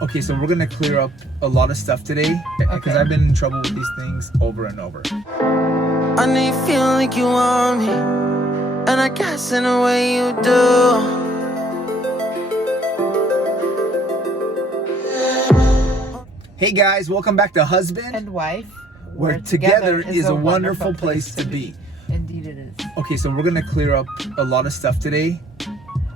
Okay, so we're gonna clear up a lot of stuff today because I've been in trouble with these things over and over. I know you feel like you want me, and I guess in a way you do. Hey guys, welcome back to Husband and Wife, where together is a wonderful place to be. Indeed it is. Okay, so we're gonna clear up a lot of stuff today.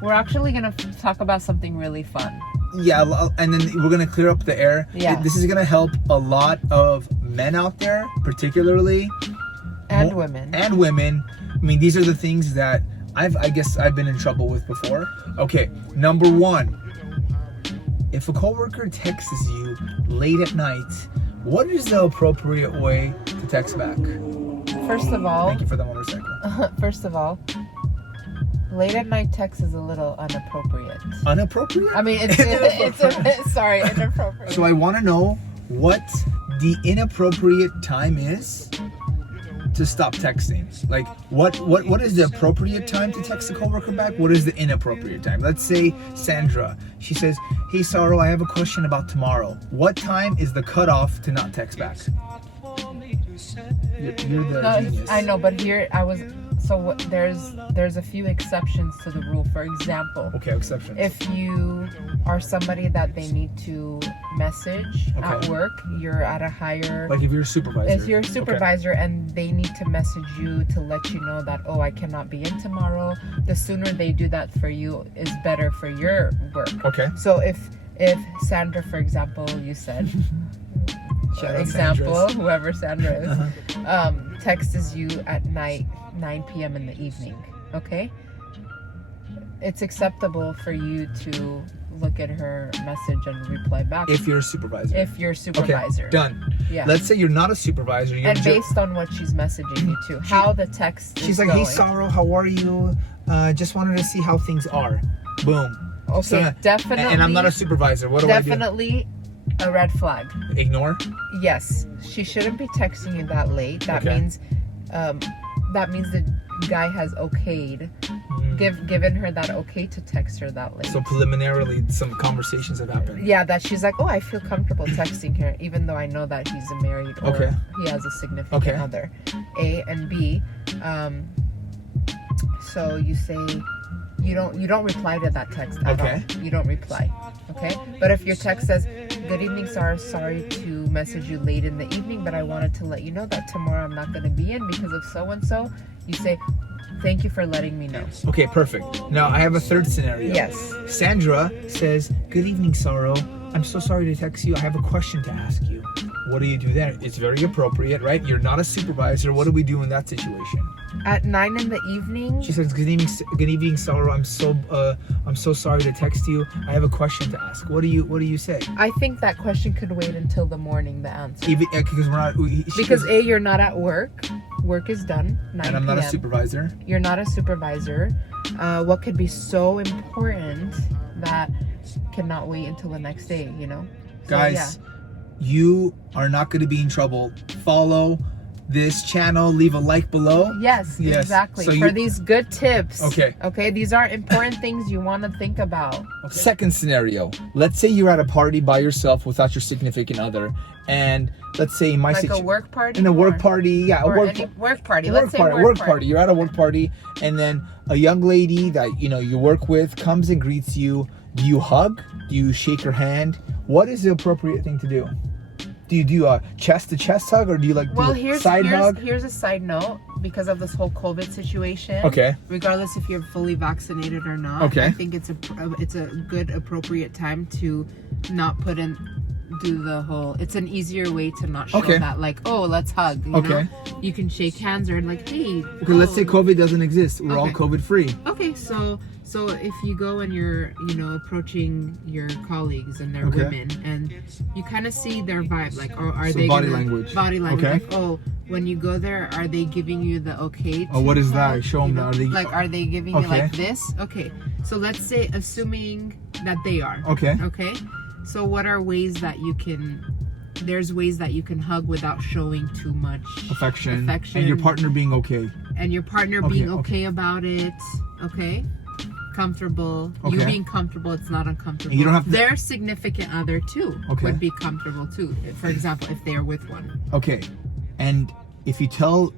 We're actually gonna talk about something really fun. Yeah, and then we're gonna clear up the air. Yeah. This is gonna help a lot of men out there, particularly. And women. And women. I mean, these are the things that I guess I've been in trouble with before. Okay, number one. If a coworker texts you late at night, what is the appropriate way to text back? First of all, thank you for the motorcycle. First of all, late at night text is a little inappropriate. Inappropriate? I mean, it's inappropriate. So I want to know what the inappropriate time is to stop texting. Like, what is the appropriate time to text a coworker back? What is the inappropriate time? Let's say Sandra, she says, "Hey Sorrow, I have a question about tomorrow." What time is the cutoff to not text back? You're the genius. I know, but here there's a few exceptions to the rule. For example, exceptions. If you are somebody that they need to message at work, you're at a higher... Like if you're a supervisor. If you're a supervisor and they need to message you to let you know that, I cannot be in tomorrow, the sooner they do that for you is better for your work. Okay. So if Sandra, for example, you said... whoever Sandra is, texts you at night, 9 p.m. in the evening, okay? It's acceptable for you to look at her message and reply back. If you're a supervisor. Okay, done. Yeah. Let's say you're not a supervisor. And based on what she's messaging you to, how the text she's like, going. "Hey Sorrow, how are you? Just wanted to see how things are." Boom. Okay, So, definitely. And I'm not a supervisor. What do I do? Definitely a red flag. Ignore? Yes, she shouldn't be texting you that late. That means the guy has okayed, given her that okay to text her that late. So preliminarily, some conversations have happened. Yeah, that she's like, I feel comfortable texting her, even though I know that he's married or he has a significant other. A and B. So you say you don't reply to that text at all. You don't reply. Okay, but if your text says, "Good evening, Sarah. Sorry to message you late in the evening, but I wanted to let you know that tomorrow I'm not going to be in because of so and so." You say, "Thank you for letting me know." Okay, perfect. Now I have a third scenario. Yes. Sandra says, "Good evening, Sorrow. I'm so sorry to text you. I have a question to ask you." What do you do then? It's very appropriate, right? You're not a supervisor. What do we do in that situation? At 9 in the evening, she says, "Good evening, Sorrow. I'm so sorry to text you. I have a question to ask." What do you say? I think that question could wait until the morning. The answer, because you're not at work. Work is done. 9 and I'm not a supervisor. You're not a supervisor. What could be so important that cannot wait until the next day? Guys, you are not going to be in trouble. Follow this channel, leave a like below. Yes. Exactly. So for these good tips. Okay, these are important things you want to think about. Second scenario. Let's say you're at a party by yourself without your significant other, and let's say a work party. In a work party, work party. Work party. You're at a work party, and then a young lady that you work with comes and greets you. Do you hug? Do you shake her hand? What is the appropriate thing to do? Do you do a chest-to-chest hug, or do you side hug? Here's a side note. Because of this whole COVID situation, regardless if you're fully vaccinated or not, I think it's a good appropriate time to not do the whole. It's an easier way to not show that let's hug. You know? You can shake hands or hey. Okay, let's say COVID doesn't exist. We're all COVID free. Okay, so if you go and you're approaching your colleagues and they're women and you kind of see their vibe, are they body language? Body language. When you go there, are they giving you the okay? What is that? Show them that. Are they giving you like this? Okay, so let's say assuming that they are. Okay. So what are ways that you can? There's ways that you can hug without showing too much affection, and your partner being okay. Being okay about it. Okay. comfortable. You being comfortable, it's not uncomfortable. And you don't have to... Their significant other too would be comfortable too. For example, if they are with one. Okay, and if you tell,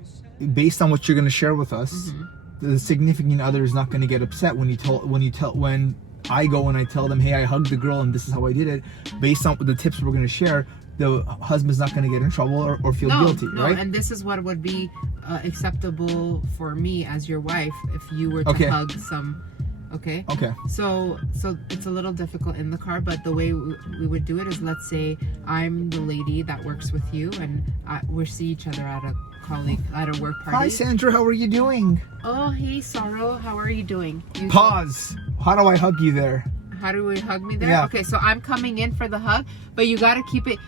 based on what you're going to share with us, the significant other is not going to get upset when I go and I tell them, hey, I hugged the girl and this is how I did it. Based on the tips we're going to share, the husband's not going to get in trouble or feel guilty, right? And this is what would be acceptable for me as your wife if you were to hug some. Okay. So it's a little difficult in the car, but the way we would do it is, let's say I'm the lady that works with you, and we see each other at a work party. Hi, Sandra. How are you doing? Oh, hey, Sorrow. How are you doing? Pause. How do I hug you there? How do we hug me there? Yeah. Okay, so I'm coming in for the hug, but you gotta keep it.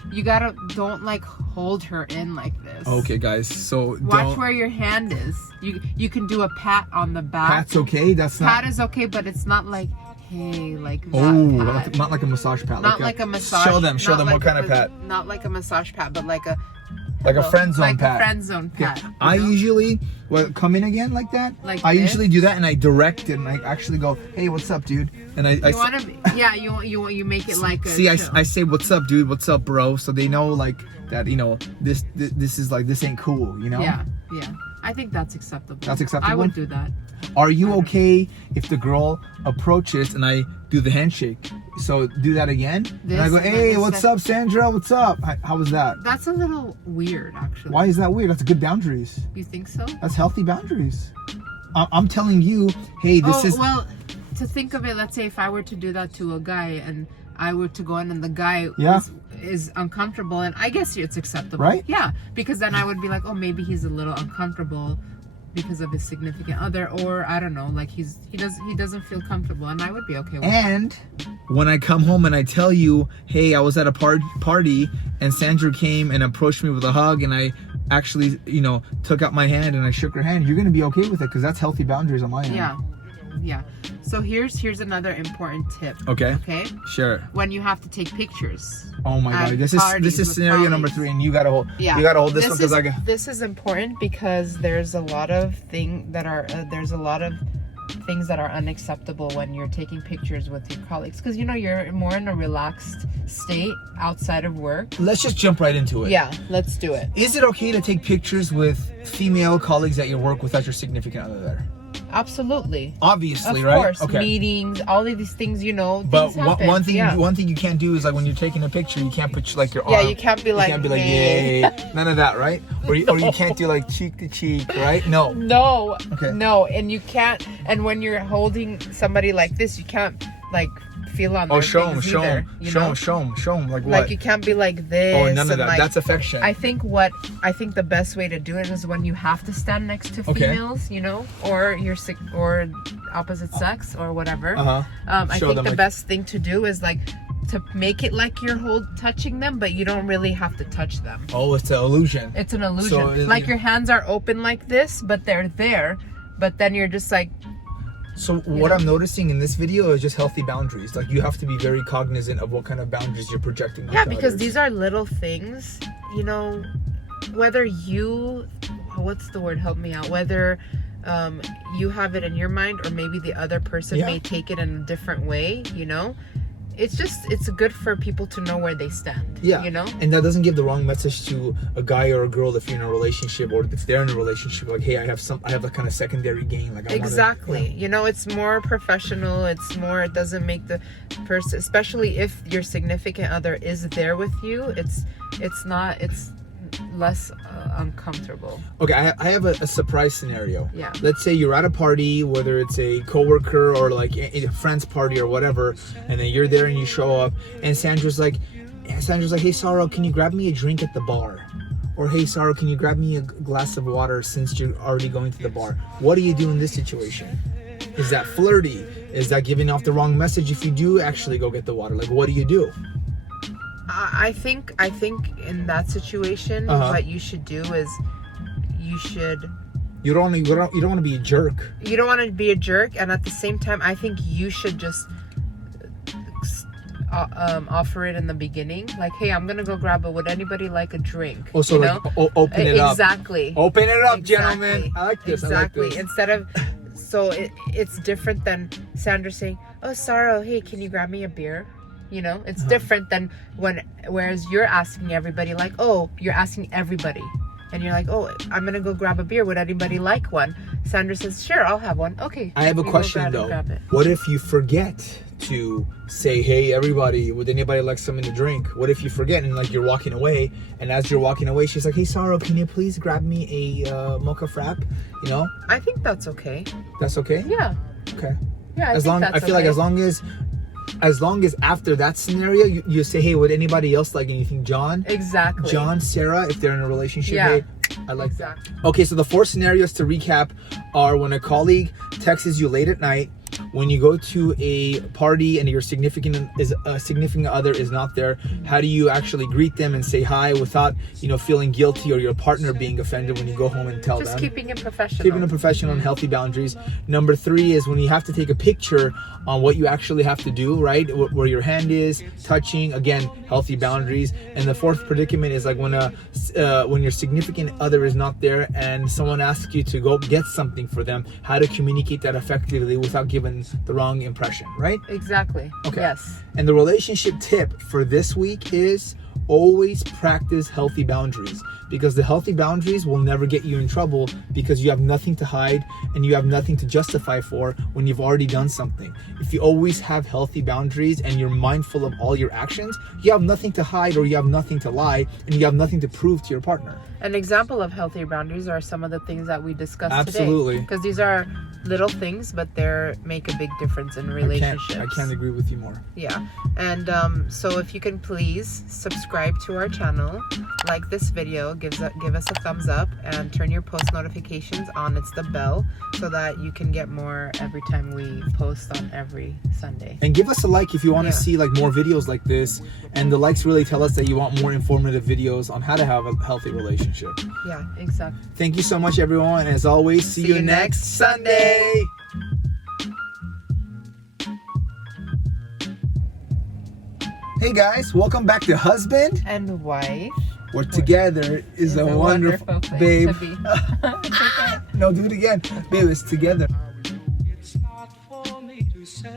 Don't like hold her in like this. Okay, guys. So watch where your hand is. You can do a pat on the back. Pat's okay. Pat is okay, but it's not like, hey, like that. Oh, not like a massage pat. Not like a massage. Show them what kind of pat. Not like a massage pat, but like a friend zone pat. Like a friend zone pat. Yeah. I usually come in again like that. I usually do that, and I direct it, and I actually go, "Hey, what's up, dude?" And you make it like a see. I say, "What's up, dude? What's up, bro?" So they know like that. This is like, this ain't cool. Yeah. I think that's acceptable. That's acceptable. I would do that. Are you okay if the girl approaches and I do the handshake? So do that again. And I go, hey, what's up, Sandra? What's up? How was that? That's a little weird, actually. Why is that weird? That's good boundaries. You think so? That's healthy boundaries. I'm telling you, hey, this is... Well, to think of it, let's say if I were to do that to a guy and I were to go in and the guy is uncomfortable, and I guess it's acceptable. Right? Yeah, because then I would be like, oh, maybe he's a little uncomfortable because of his significant other, or I don't know, like he doesn't feel comfortable, and I would be okay with that. And when I come home and I tell you, hey, I was at a party and Sandra came and approached me with a hug, and I actually, took out my hand and I shook her hand, you're gonna be okay with it because that's healthy boundaries on my end. Yeah. So here's another important tip. Okay. Okay. Sure. When you have to take pictures. Oh my God! This is scenario number 3, and you gotta hold. Yeah. You gotta hold this one because This is important because there's a lot of things that are unacceptable when you're taking pictures with your colleagues, because you're more in a relaxed state outside of work. Let's just jump right into it. Yeah, let's do it. Is it okay to take pictures with female colleagues at your work without your significant other there? Absolutely. Obviously, of right? Of course, okay. Meetings, all of these things, But things one thing you can't do is, like, when you're taking a picture, you can't put your arm. Yeah, you can't be like, yay. None of that, right? Or you can't do like cheek to cheek, right? No. No. Okay. No, and you can't. And when you're holding somebody like this, you can't like feel on their show things them. Like what? Like you can't be like this. Oh, none of that. Like, that's affection. I think the best way to do it is when you have to stand next to females, or or opposite sex or whatever. I think the best thing to do is like to make it like you're touching them, but you don't really have to touch them. Oh, it's an illusion. It's an illusion. So your hands are open like this, but they're there, but then you're just like. So what I'm noticing in this video is just healthy boundaries. Like, you have to be very cognizant of what kind of boundaries you're projecting. Yeah, because these are little things, whether what's the word? Help me out. Whether you have it in your mind or maybe the other person may take it in a different way, It's good for people to know where they stand. Yeah. And that doesn't give the wrong message to a guy or a girl if you're in a relationship, or if they're in a relationship, like, hey, I have that kind of secondary gain. Like, exactly. It's more professional. It doesn't make the person, especially if your significant other is there with you, it's less uncomfortable. Okay, I have a surprise scenario. Yeah. Let's say you're at a party, whether it's a coworker or like a friend's party or whatever, and then you're there and you show up, and Sandra's like, hey, Sarah, can you grab me a drink at the bar? Or, hey, Sarah, can you grab me a glass of water since you're already going to the bar? What do you do in this situation? Is that flirty? Is that giving off the wrong message if you do actually go get the water? Like, what do you do? I think in that situation, what you should do is you don't want to be a jerk. You don't want to be a jerk, and at the same time, I think you should just offer it in the beginning, like, hey, I'm gonna go grab it. Would anybody like a drink? Oh, so open it up. Exactly. Open it up, gentlemen. I like this. Exactly. I like this. Instead of So it's different than Sandra saying, "Oh, Sarah, hey, can you grab me a beer?" You know, it's different than whereas you're asking everybody, like, oh, you're asking everybody. And you're like, oh, I'm going to go grab a beer. Would anybody like one? Sandra says, sure, I'll have one. Okay. I have a question though. What if you forget to say, hey, everybody, would anybody like something to drink? What if you forget and like you're walking away, and as you're walking away, she's like, hey, Sarah, can you please grab me a mocha frap? You know? I think that's okay. That's okay? Yeah. Okay. Yeah, I feel like as long as after that scenario you say, hey, would anybody else like anything? John, Sarah, if they're in a relationship, hey, I like that. Okay, so the 4 scenarios to recap are when a colleague texts you late at night, when you go to a party and your significant other is not there. How do you actually greet them and say hi without, feeling guilty or your partner being offended when you go home and tell them? Just keeping it professional. Keeping it professional and healthy boundaries. Number 3 is when you have to take a picture on what you actually have to do, right? Where your hand is touching. Again, healthy boundaries. And the 4th predicament is like when your significant other is not there and someone asks you to go get something for them, how to communicate that effectively without giving the wrong impression, right? Exactly. Okay. Yes. And the relationship tip for this week is always practice healthy boundaries, because the healthy boundaries will never get you in trouble, because you have nothing to hide and you have nothing to justify for when you've already done something. If you always have healthy boundaries and you're mindful of all your actions, you have nothing to hide or you have nothing to lie and you have nothing to prove to your partner. An example of healthy boundaries are some of the things that we discussed Absolutely. today. Because these are little things, but they make a big difference in relationships. I can't agree with you more. Yeah. And so if you can please subscribe to our channel, like this video, give us a thumbs up, and turn your post notifications on. It's the bell, so that you can get more every time we post on every Sunday. And give us a like if you want to see like more videos like this. And the likes really tell us that you want more informative videos on how to have a healthy relationship. Yeah, exactly. Thank you so much, everyone. As always, see you next Sunday. Hey guys, welcome back to Husband and Wife. Where together is a wonderful babe. To be. No, do it again. Babe, it's together. It's not for me to say.